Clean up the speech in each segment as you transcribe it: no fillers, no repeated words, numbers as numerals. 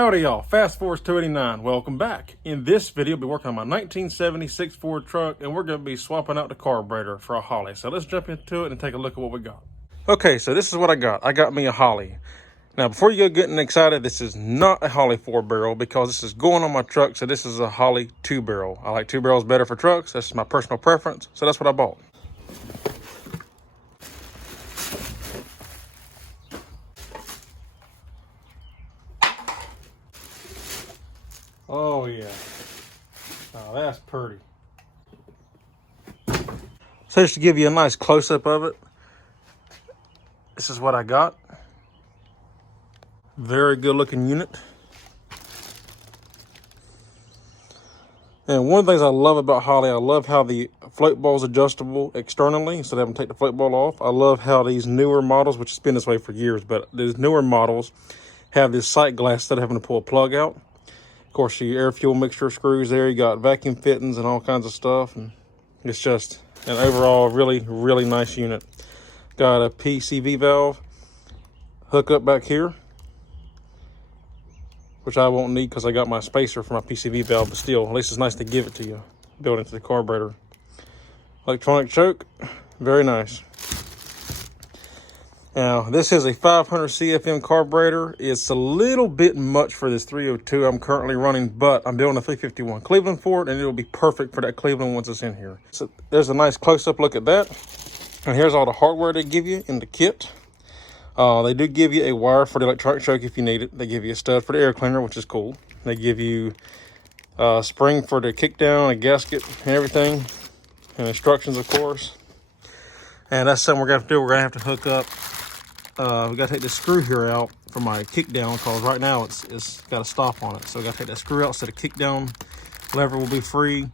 Howdy y'all, Fast Force 289, welcome back. In this video, I'll be working on my 1976 Ford truck, and we're going to be swapping out the carburetor for a Holley. So let's jump into it and take a look at what we got. Okay, so this is what I got. I got me a Holley. Now, before you go getting excited, this is not a Holley 4-barrel because this is going on my truck, so this is a Holley 2-barrel. I like 2 barrels better for trucks. That's my personal preference, so that's what I bought. Oh yeah, oh, that's pretty. So just to give you a nice close-up of it, this is what I got. Very good looking unit. And one of the things I love about Holley, I love how the float ball is adjustable externally instead of having to take the float ball off. I love how these newer models, which has been this way for years, but these newer models have this sight glass instead of having to pull a plug out. Of course, your air fuel mixture screws there. You got vacuum fittings and all kinds of stuff. And it's just an overall really nice unit. Got a PCV valve hook up back here, which I won't need because I got my spacer for my PCV valve, but still, at least it's nice to give it to you, built into the carburetor. Electronic choke, very nice. Now, this is a 500 CFM carburetor. It's a little bit much for this 302 I'm currently running, but I'm building a 351 Cleveland for it, and it'll be perfect for that Cleveland once it's in here. So there's a nice close-up look at that. And here's all the hardware they give you in the kit. They do give you a wire for the electronic choke if you need it. They give you a stud for the air cleaner, which is cool. They give you a spring for the kickdown, a gasket, and everything, and instructions, of course. And that's something we're going to have to do. We're going to have to hook up. We got to take this screw here out for my kickdown because right now it's got a stop on it. So we got to take that screw out so the kickdown lever will be free.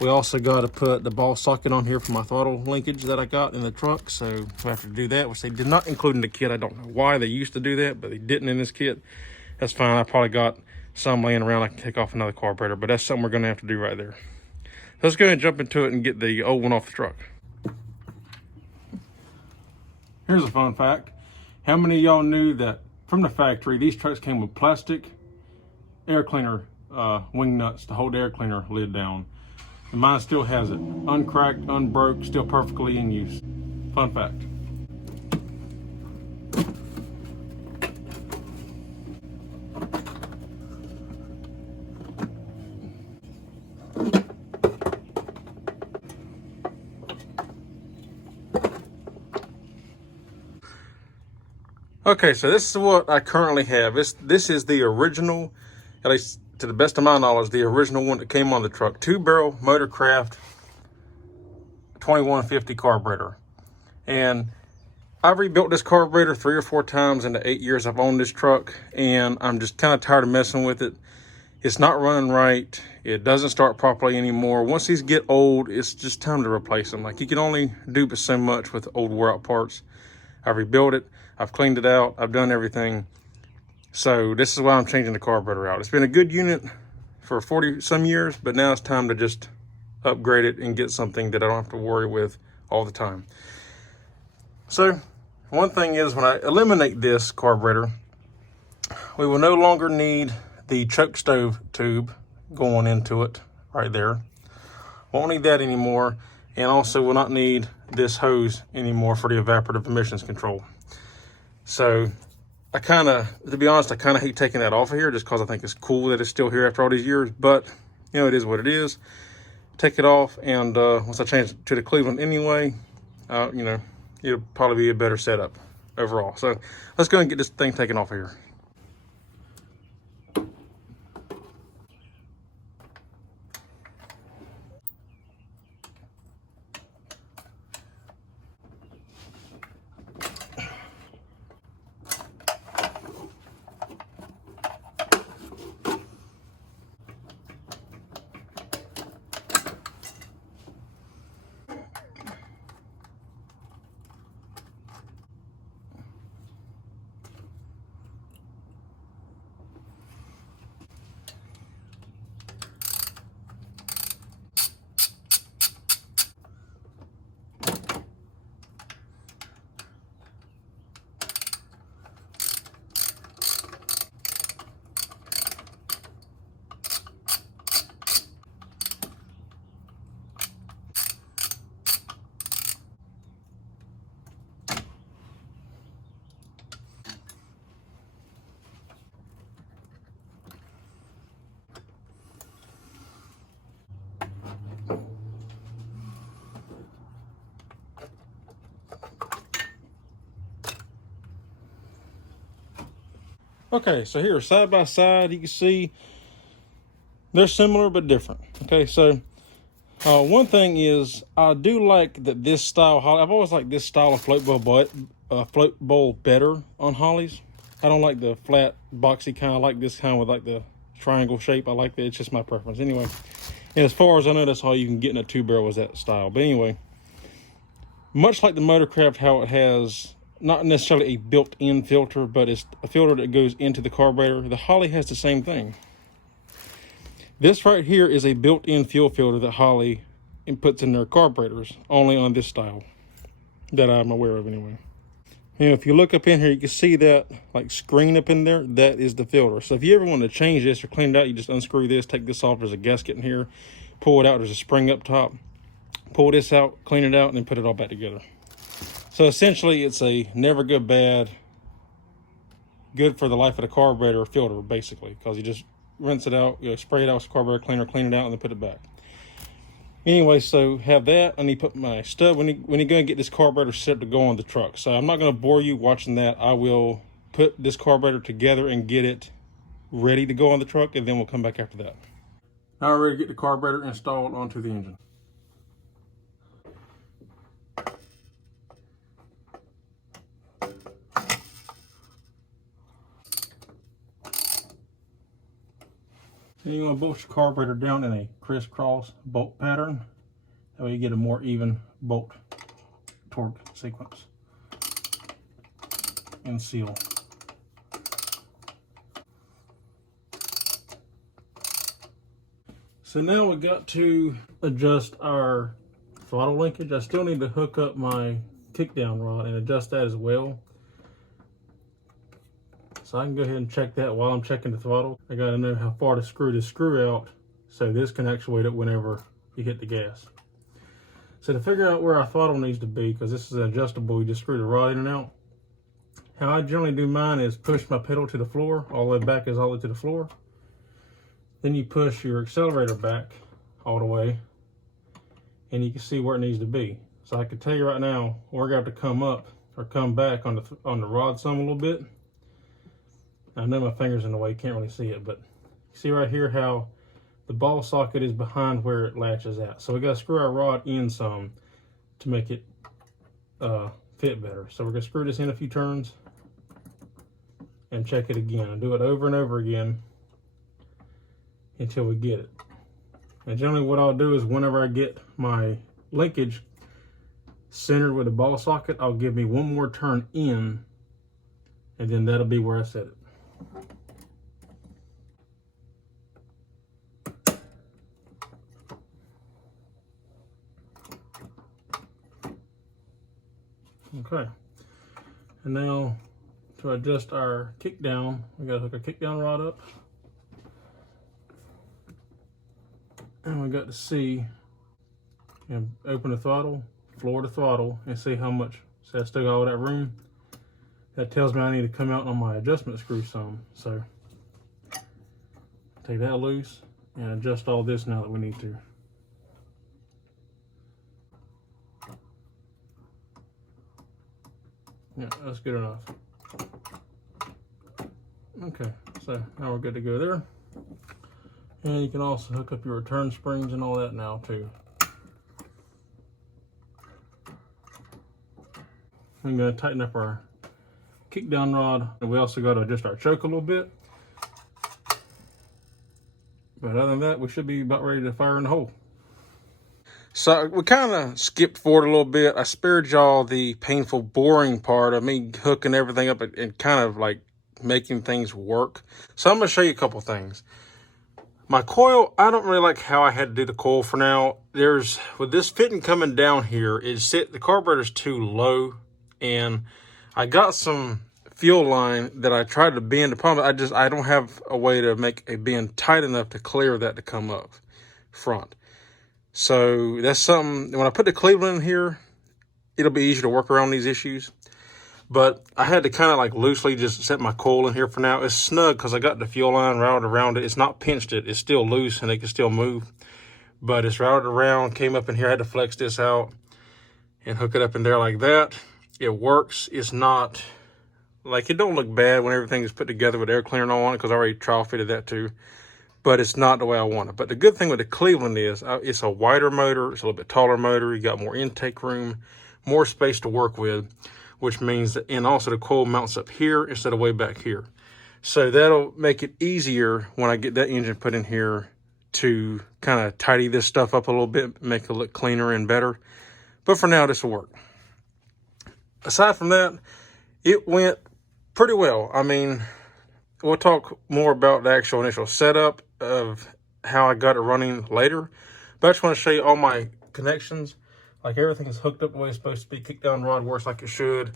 We also got to put the ball socket on here for my throttle linkage that I got in the truck. So we have to do that, which they did not include in the kit. I don't know why they used to do that, but they didn't in this kit. That's fine. I probably got some laying around. I can take off another carburetor, but that's something we're going to have to do right there. Let's go ahead and jump into it and get the old one off the truck. Here's a fun fact. How many of y'all knew that from the factory, these trucks came with plastic air cleaner wing nuts to hold the air cleaner lid down? And mine still has it. Uncracked, unbroke, still perfectly in use. Fun fact. Okay, so this is what I currently have. This is the original, at least to the best of my knowledge, the original one that came on the truck. 2-barrel Motorcraft 2150 carburetor. And I've rebuilt this carburetor 3 or 4 times in the 8 years I've owned this truck, and I'm just kind of tired of messing with it. It's not running right. It doesn't start properly anymore. Once these get old, it's just time to replace them. Like, you can only do but so much with old wore out parts. I've rebuilt it. I've cleaned it out. I've done everything. So this is why I'm changing the carburetor out. It's been a good unit for 40 some years, but now it's time to just upgrade it and get something that I don't have to worry with all the time. So one thing is, when I eliminate this carburetor, we will no longer need the choke stove tube going into it right there. Won't need that anymore. And also will not need this hose anymore for the evaporative emissions control. So to be honest, I kind of hate taking that off of here just because I think it's cool that it's still here after all these years, but you know, it is what it is. Take it off, and once I change it to the Cleveland anyway, you know, it'll probably be a better setup overall. So let's go and get this thing taken off of here. Okay, so here, side by side, you can see they're similar but different. Okay, so one thing is, I do like that this style Holley. I've always liked this style of float bowl better on Holleys. I don't like the flat, boxy kind. I like this kind with like the triangle shape. I like that. It's just my preference. Anyway, and as far as I know, that's all you can get in a 2-barrel is that style. But anyway, much like the Motorcraft, how it has not necessarily a built-in filter, but it's a filter that goes into the carburetor, the Holley has the same thing. This right here is a built-in fuel filter that Holley puts in their carburetors, only on this style, that I'm aware of anyway. And if you look up in here, you can see that like screen up in there, that is the filter. So if you ever want to change this or clean it out, you just unscrew this, take this off, there's a gasket in here, pull it out, there's a spring up top, pull this out, clean it out, and then put it all back together. So essentially it's a never go bad, good for the life of the carburetor filter, basically, because you just rinse it out, spray it out with carburetor cleaner, clean it out, and then put it back. Anyway, so have that. I need to put my stud when you're going to get this carburetor set to go on the truck. So I'm not going to bore you watching that. I will put this carburetor together and get it ready to go on the truck, and then we'll come back after that. Now we're ready to get the carburetor installed onto the engine. And you're going to bolt your carburetor down in a crisscross bolt pattern. That way you get a more even bolt torque sequence. And seal. So now we got to adjust our throttle linkage. I still need to hook up my kickdown rod and adjust that as well. So I can go ahead and check that while I'm checking the throttle. I gotta know how far to screw this screw out so this can actuate it whenever you hit the gas. So to figure out where our throttle needs to be, because this is adjustable, you just screw the rod in and out. How I generally do mine is push my pedal to the floor, all the way back is all the way to the floor. Then you push your accelerator back all the way, and you can see where it needs to be. So I can tell you right now, we're going to have to come up or come back on the rod some a little bit. I know my finger's in the way, you can't really see it, but you see right here how the ball socket is behind where it latches at. So we got to screw our rod in some to make it fit better. So we're going to screw this in a few turns and check it again and do it over and over again until we get it. And generally what I'll do is whenever I get my linkage centered with the ball socket, I'll give me one more turn in, and then that'll be where I set it. Okay, and now to adjust our kick down, we got to hook our kick down rod up, and we got to see and open the throttle, floor the throttle, and see how much. See, I still got all that room. That tells me I need to come out on my adjustment screw some. So take that loose and adjust all this now that we need to. Yeah, that's good enough. Okay, so now we're good to go there. And you can also hook up your return springs and all that now too. I'm going to tighten up our kick down rod, and we also got to adjust our choke a little bit. But other than that, we should be about ready to fire in the hole. So we kind of skipped forward a little bit. I spared y'all the painful, boring part of me hooking everything up and kind of like making things work. So I'm going to show you a couple things. My coil, I don't really like how I had to do the coil for now. With this fitting coming down here, the carburetor's too low, and I got some fuel line that I tried to bend. The problem, I don't have a way to make a bend tight enough to clear that to come up front. So that's something, when I put the Cleveland in here, it'll be easier to work around these issues. But I had to kind of like loosely just set my coil in here for now. It's snug because I got the fuel line routed around it. It's not pinched it's still loose and it can still move. But it's routed around, came up in here, I had to flex this out and hook it up in there like that. It works. It's not Like, it don't look bad when everything is put together with air cleaner and all on it, because I already trial fitted that too. But it's not the way I want it. But the good thing with the Cleveland is it's a wider motor. It's a little bit taller motor. You got more intake room, more space to work with, which means that, and also the coil mounts up here instead of way back here. So that'll make it easier when I get that engine put in here to kind of tidy this stuff up a little bit, make it look cleaner and better. But for now, this will work. Aside from that, it went pretty well. I mean, we'll talk more about the actual initial setup of how I got it running later. But I just want to show you all my connections. Like, everything is hooked up the way it's supposed to be. Kick down rod works like it should.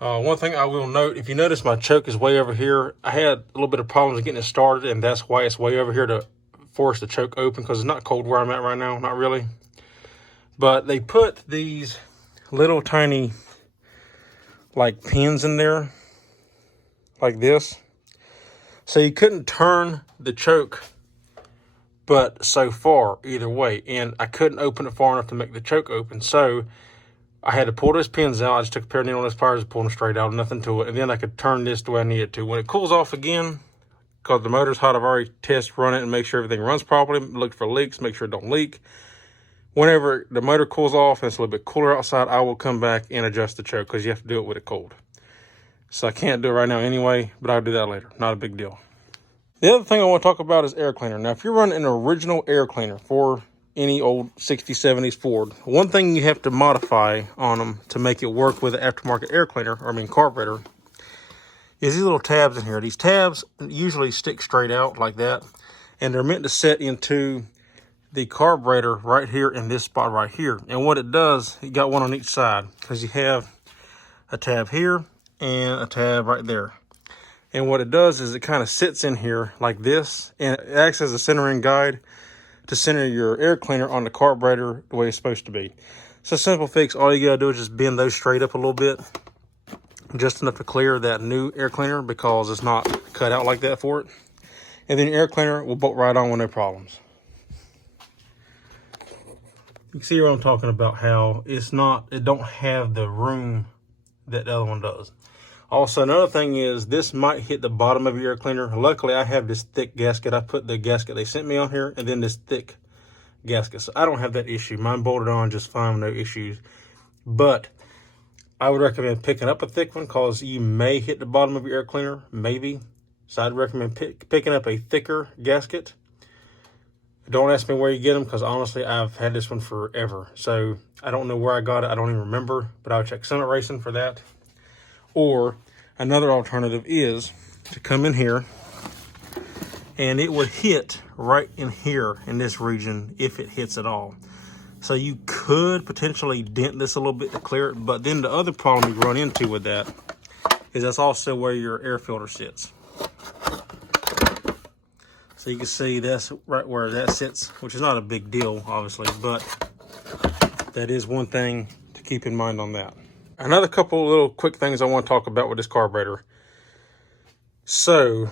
One thing I will note, if you notice my choke is way over here, I had a little bit of problems getting it started, and that's why it's way over here to force the choke open, because it's not cold where I'm at right now, not really. But they put these little tiny, like, pins in there, like this. So you couldn't turn the choke but so far either way, and I couldn't open it far enough to make the choke open. So I had to pull those pins out. I just took a pair of needle nose pliers and pulled them straight out, nothing to it. And then I could turn this the way I needed to. When it cools off again, because the motor's hot, I've already run it and make sure everything runs properly, look for leaks, make sure it don't leak. Whenever the motor cools off and it's a little bit cooler outside, I will come back and adjust the choke, because you have to do it with it cold. So I can't do it right now anyway, but I'll do that later. Not a big deal. The other thing I want to talk about is air cleaner. Now, if you're running an original air cleaner for any old 60s, 70s Ford, one thing you have to modify on them to make it work with an aftermarket air cleaner, or I mean carburetor, is these little tabs in here. These tabs usually stick straight out like that, and they're meant to set into the carburetor right here in this spot right here. And what it does, you got one on each side, because you have a tab here and a tab right there. And what it does is it kind of sits in here like this, and it acts as a centering guide to center your air cleaner on the carburetor the way it's supposed to be. So simple fix. All you gotta do is just bend those straight up a little bit, just enough to clear that new air cleaner, because it's not cut out like that for it. And then your air cleaner will bolt right on with no problems. You can see what I'm talking about, how it don't have the room that the other one does. Also, another thing is, this might hit the bottom of your air cleaner. Luckily, I have this thick gasket. I put the gasket they sent me on here, and then this thick gasket. So I don't have that issue. Mine bolted on just fine, no issues. But I would recommend picking up a thick one, because you may hit the bottom of your air cleaner, maybe. So I'd recommend picking up a thicker gasket. Don't ask me where you get them, because honestly, I've had this one forever. So I don't know where I got it. I don't even remember, but I'll check Summit Racing for that. Or another alternative is to come in here, and it would hit right in here in this region if it hits at all. So you could potentially dent this a little bit to clear it, but then the other problem you run into with that is that's also where your air filter sits. So you can see that's right where that sits, which is not a big deal, obviously, but that is one thing to keep in mind on that. Another couple little quick things I want to talk about with this carburetor. So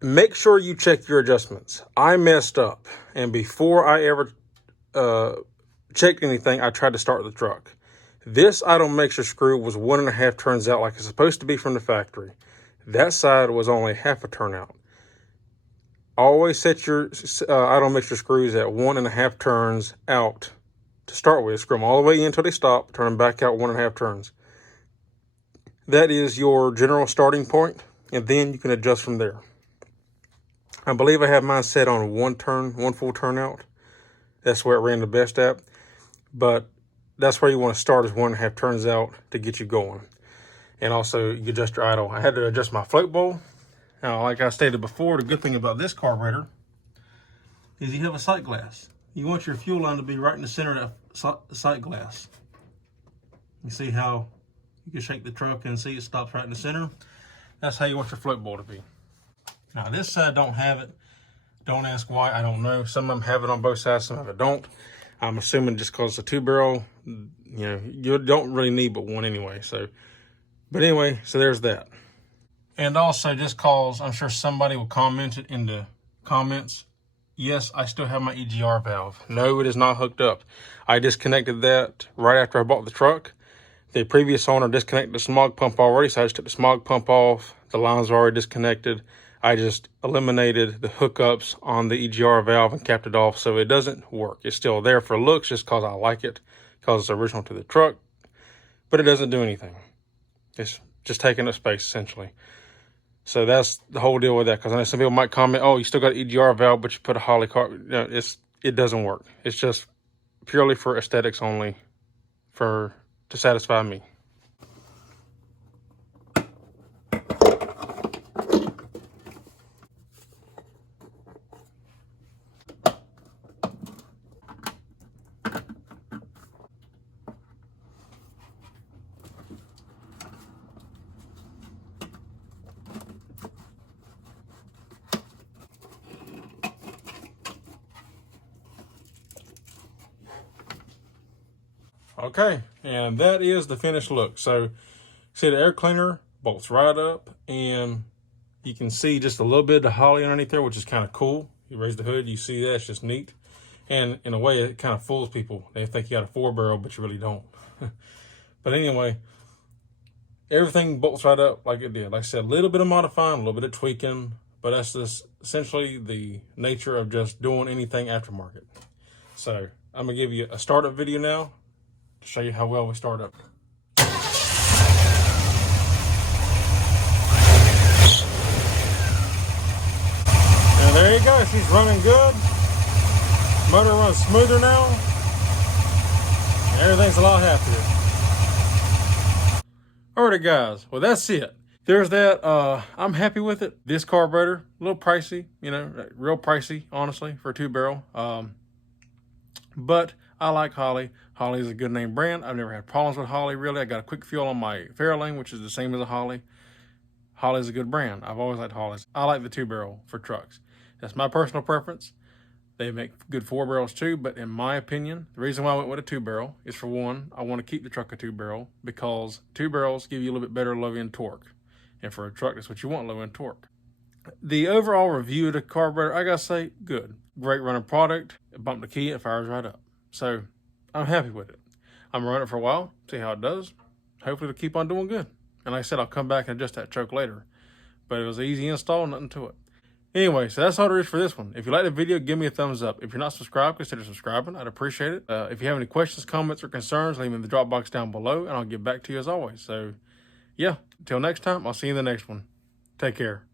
make sure you check your adjustments. I messed up, and before I ever checked anything, I tried to start the truck. This idle mixture screw was 1.5 turns out like it's supposed to be from the factory. That side was only half a turn out. Always set your idle mixture screws at 1.5 turns out to start with. Screw them all the way in until they stop, turn them back out 1.5 turns. That is your general starting point, and then you can adjust from there. I believe I have mine set on one full turn out. That's where it ran the best at. But that's where you want to start, is 1.5 turns out to get you going. And also, you adjust your idle. I had to adjust my float bowl. Now, like I stated before, the good thing about this carburetor is you have a sight glass. You want your fuel line to be right in the center of that sight glass. You see how you can shake the truck and see it stops right in the center? That's how you want your float bowl to be. Now, this side don't have it. Don't ask why, I don't know. Some of them have it on both sides, some of it don't. I'm assuming just because it's a 2-barrel, you don't really need but one anyway. But anyway, so there's that. And also, just cause I'm sure somebody will comment it in the comments. Yes, I still have my EGR valve. No, it is not hooked up. I disconnected that right after I bought the truck. The previous owner disconnected the smog pump already, so I just took the smog pump off. The lines are already disconnected. I just eliminated the hookups on the EGR valve and capped it off, so it doesn't work. It's still there for looks just because I like it, because it's original to the truck, but it doesn't do anything. It's just taking up space, essentially. So that's the whole deal with that, because I know some people might comment, oh, you still got an EGR valve, but you put a Holley carb. No, it doesn't work. It's just purely for aesthetics only, to satisfy me. Okay, and that is the finished look. So, see, the air cleaner bolts right up, and you can see just a little bit of the Holley underneath there, which is kind of cool. You raise the hood, you see that, it's just neat. And in a way, it kind of fools people. They think you got a 4-barrel, but you really don't. But anyway, everything bolts right up like it did. Like I said, a little bit of modifying, a little bit of tweaking, but that's just essentially the nature of just doing anything aftermarket. So I'm gonna give you a startup video now to show you how well we start up. And there you go, she's running good. Motor runs smoother now. Everything's a lot happier. Alrighty guys, well that's it. There's that. I'm happy with it. This carburetor, a little pricey, you know, real pricey, honestly, for a 2-barrel. But I like Holley. Holley is a good name brand. I've never had problems with Holley, really. I got a quick fuel on my Fairlane, which is the same as a Holley. Holley's a good brand. I've always liked Holleys. I like the 2-barrel for trucks. That's my personal preference. They make good 4-barrels too, but in my opinion, the reason why I went with a 2-barrel is, for one, I want to keep the truck a 2-barrel because 2-barrels give you a little bit better low-end torque. And for a truck, that's what you want, low-end torque. The overall review of the carburetor, I gotta say, good. Great running product. Bump the key, it fires right up. So I'm happy with it. I'm gonna run it for a while, see how it does. Hopefully it'll keep on doing good. And like I said, I'll come back and adjust that choke later. But it was an easy install, nothing to it. Anyway, so that's all there is for this one. If you like the video, give me a thumbs up. If you're not subscribed, consider subscribing. I'd appreciate it. If you have any questions, comments, or concerns, leave them in the drop box down below, and I'll get back to you as always. So, yeah, until next time, I'll see you in the next one. Take care.